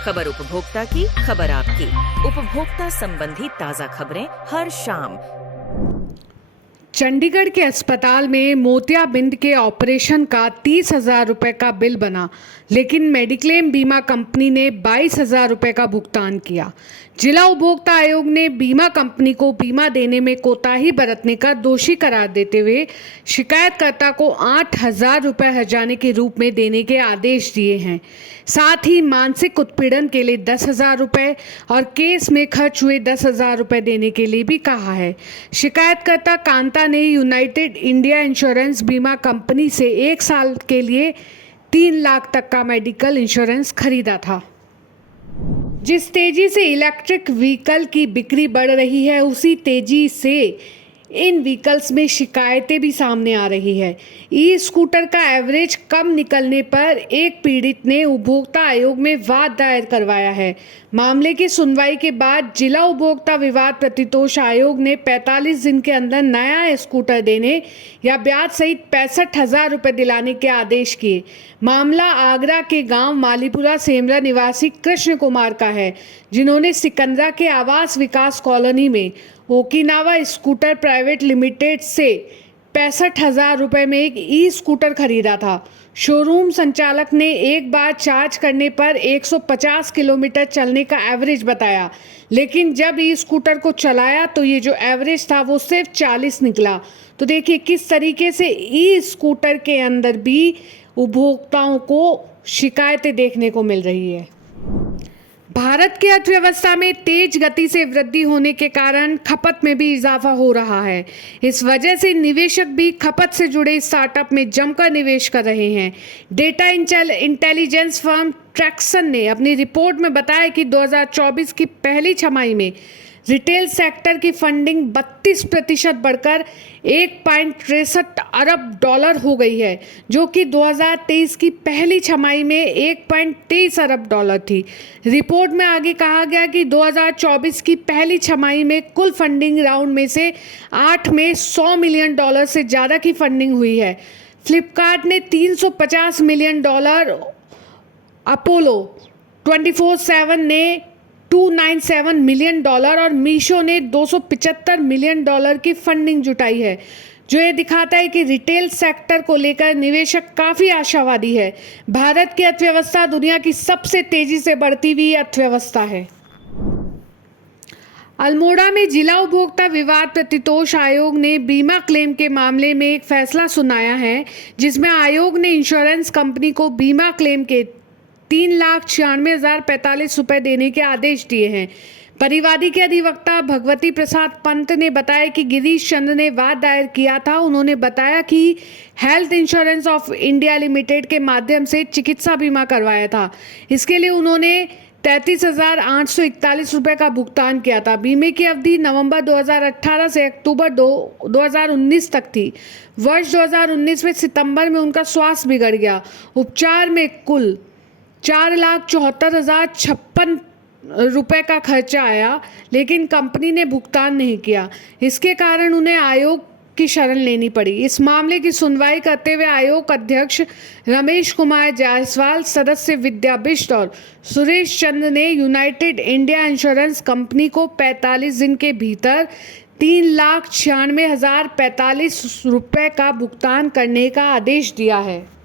खबर उपभोक्ता की, खबर आपकी। उपभोक्ता संबंधी ताजा खबरें हर शाम। चंडीगढ़ के अस्पताल में मोतियाबिंद के ऑपरेशन का 30,000 रुपये का बिल बना, लेकिन मेडिक्लेम बीमा कंपनी ने 22,000 रुपये का भुगतान किया। जिला उपभोक्ता आयोग ने बीमा कंपनी को बीमा देने में कोताही बरतने का दोषी करार देते हुए शिकायतकर्ता को 8,000 रुपये हर्जाने के रूप में देने के आदेश दिए हैं। साथ ही मानसिक उत्पीड़न के लिए 10,000 रुपये और केस में खर्च हुए 10,000 रुपये देने के लिए भी कहा है। शिकायतकर्ता कांता ने यूनाइटेड इंडिया इंश्योरेंस बीमा कंपनी से 1 साल के लिए 3 लाख तक का मेडिकल इंश्योरेंस खरीदा था। जिस तेजी से इलेक्ट्रिक व्हीकल की बिक्री बढ़ रही है, उसी तेजी से इन व्हीकल्स में शिकायतें भी सामने आ रही है। ई स्कूटर का एवरेज कम निकलने पर एक पीड़ित ने उपभोक्ता आयोग में वाद दायर करवाया है। मामले की सुनवाई के बाद जिला उपभोक्ता विवाद प्रतितोष आयोग ने 45 दिन के अंदर नया स्कूटर देने या ब्याज सहित 65,000 रुपये दिलाने के आदेश किए। मामला आगरा के गांव मालीपुरा सेमरा निवासी कृष्ण कुमार का है, जिन्होंने सिकंदरा के आवास विकास कॉलोनी में ओकिनावा स्कूटर प्राइवेट लिमिटेड से 65,000 रुपये में एक ई स्कूटर खरीदा था। शोरूम संचालक ने एक बार चार्ज करने पर 150 किलोमीटर चलने का एवरेज बताया, लेकिन जब ई स्कूटर को चलाया तो ये जो एवरेज था वो सिर्फ 40 निकला। तो देखिए किस तरीके से ई स्कूटर के अंदर भी उपभोक्ताओं को शिकायतें देखने को मिल रही है। भारत की अर्थव्यवस्था में तेज गति से वृद्धि होने के कारण खपत में भी इजाफा हो रहा है। इस वजह से निवेशक भी खपत से जुड़े स्टार्टअप में जमकर निवेश कर रहे हैं। डेटा इंटेलिजेंस फर्म ट्रैक्सन ने अपनी रिपोर्ट में बताया कि 2024 की पहली छमाही में रिटेल सेक्टर की फंडिंग 32% बढ़कर 1.63 अरब डॉलर हो गई है, जो कि 2023 की पहली छमाही में 1.23 अरब डॉलर थी। रिपोर्ट में आगे कहा गया कि 2024 की पहली छमाही में कुल फंडिंग राउंड में से 8 में $100 मिलियन से ज़्यादा की फंडिंग हुई है। फ्लिपकार्ट ने $350 मिलियन, अपोलो 24/7 ने $297 मिलियन और मीशो ने $275 मिलियन की फंडिंग जुटाई है, जो ये दिखाता है कि रिटेल सेक्टर को लेकर निवेशक काफ़ी आशावादी है। भारत की अर्थव्यवस्था दुनिया की सबसे तेजी से बढ़ती हुई अर्थव्यवस्था है। अल्मोड़ा में जिला उपभोक्ता विवाद प्रतितोष आयोग ने बीमा क्लेम के मामले में एक फैसला सुनाया है, जिसमें आयोग ने इंश्योरेंस कंपनी को बीमा क्लेम के 3,96,045 रुपये देने के आदेश दिए हैं। परिवादी के अधिवक्ता भगवती प्रसाद पंत ने बताया कि गिरीश चंद्र ने वाद दायर किया था। उन्होंने बताया कि health insurance of India limited के माध्यम से चिकित्सा बीमा करवाया था। इसके लिए उन्होंने 33,841 रुपये का भुगतान किया था। बीमे की अवधि नवंबर 2018 से अक्टूबर 2019 तक थी। वर्ष 2019 में सितंबर में उनका स्वास्थ्य बिगड़ गया। उपचार में कुल 4,74,056 रुपये का खर्चा आया, लेकिन कंपनी ने भुगतान नहीं किया। इसके कारण उन्हें आयोग की शरण लेनी पड़ी। इस मामले की सुनवाई करते हुए आयोग अध्यक्ष रमेश कुमार जायसवाल, सदस्य विद्या बिष्ट और सुरेश चंद्र ने यूनाइटेड इंडिया इंश्योरेंस कंपनी को 45 दिन के भीतर 3,96,045 रुपये का भुगतान करने का आदेश दिया है।